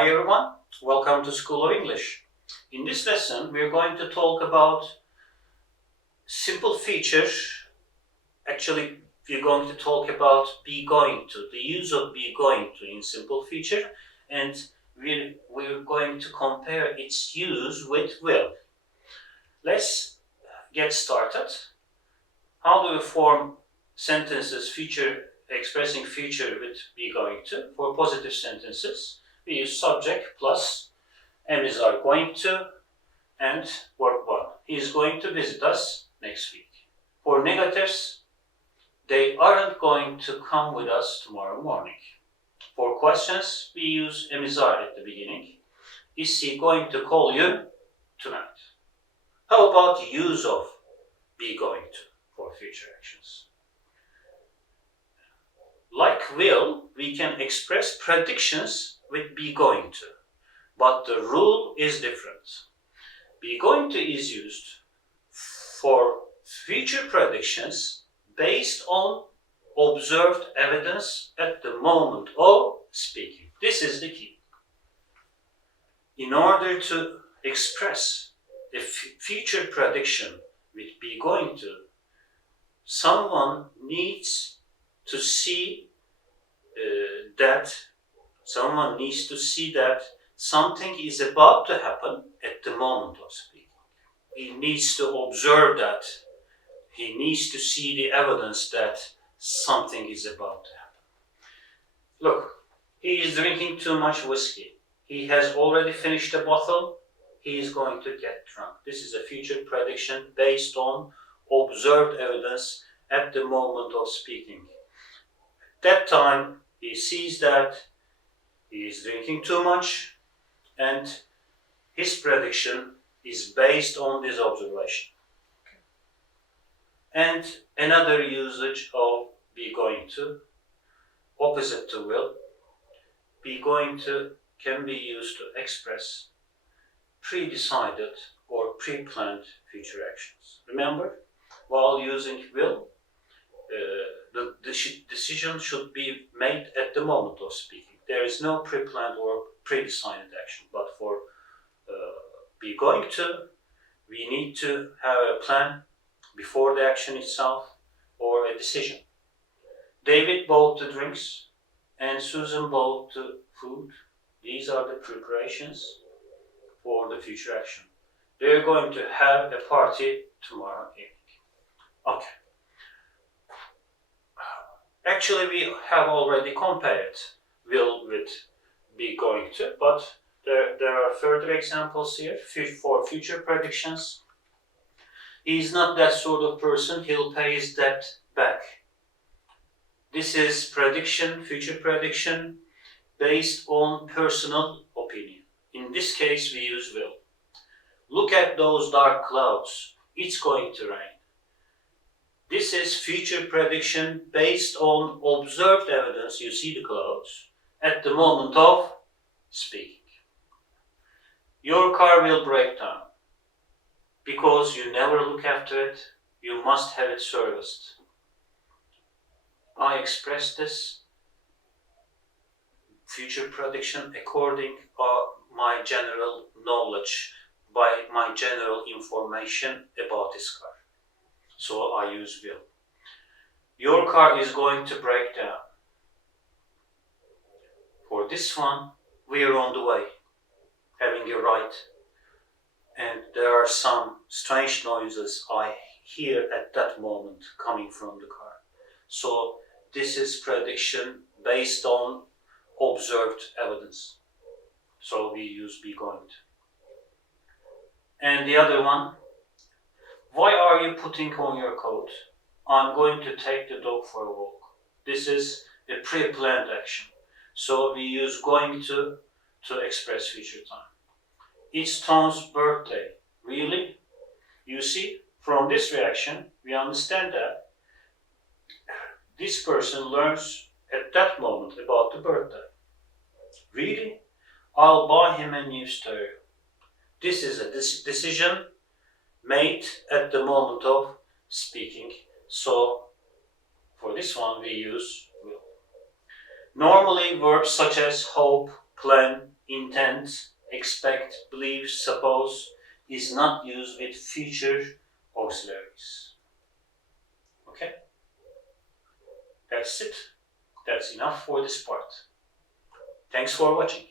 Hi everyone, welcome to School of English. In this lesson, we're going to talk about simple features. Actually, we're going to talk about be going to, the use of be going to in simple feature, and we're going to compare its use with will. Let's get started. How do we form sentences expressing feature with be going to? For positive sentences, we use subject plus Emmys are going to and verb 1. He is going to visit us next week. For negatives, they aren't going to come with us tomorrow morning. For questions, we use Emmys are at the beginning. Is he going to call you tonight? How about use of be going to for future actions? Like will, we can express predictions with be going to, but the rule is different. Be going to is used for future predictions based on observed evidence at the moment of speaking. This is the key. In order to express a future prediction with be going to, someone needs to see that something is about to happen at the moment of speaking. He needs to observe that. He needs to see the evidence that something is about to happen. Look, he is drinking too much whiskey. He has already finished a bottle. He is going to get drunk. This is a future prediction based on observed evidence at the moment of speaking. At that time, he sees that he is drinking too much, and his prediction is based on this observation. And another usage of be going to, opposite to will, be going to can be used to express pre-decided or pre-planned future actions. Remember, while using will, the decision should be made at the moment of speaking. There is no pre-planned or pre-decided action, but for be going to, we need to have a plan before the action itself or a decision. David bought the drinks and Susan bought the food. These are the preparations for the future action. They're going to have a party tomorrow evening. Okay. Actually, we have already compared will with be going to, but there are further examples here for future predictions. He's not that sort of person, he'll pay his debt back. This is prediction, future prediction, based on personal opinion. In this case, we use will. Look at those dark clouds. It's going to rain. This is future prediction based on observed evidence. You see the clouds at the moment of speaking. Your car will break down. Because you never look after it, you must have it serviced. I express this future prediction according to my general knowledge, by my general information about this car. So I use will. Your car is going to break down. For this one, we are on the way, having a ride. And there are some strange noises I hear at that moment coming from the car. So this is prediction based on observed evidence. So we use be going to. And the other one, why are you putting on your coat? I'm going to take the dog for a walk. This is a pre-planned action. So we use going to express future time. It's Tom's birthday. Really? You see, from this reaction, we understand that this person learns at that moment about the birthday. Really? I'll buy him a new stereo. This is a decision made at the moment of speaking. So, for this one, we use will. Normally, verbs such as hope, plan, intend, expect, believe, suppose is not used with future auxiliaries. Okay? That's it. That's enough for this part. Thanks for watching.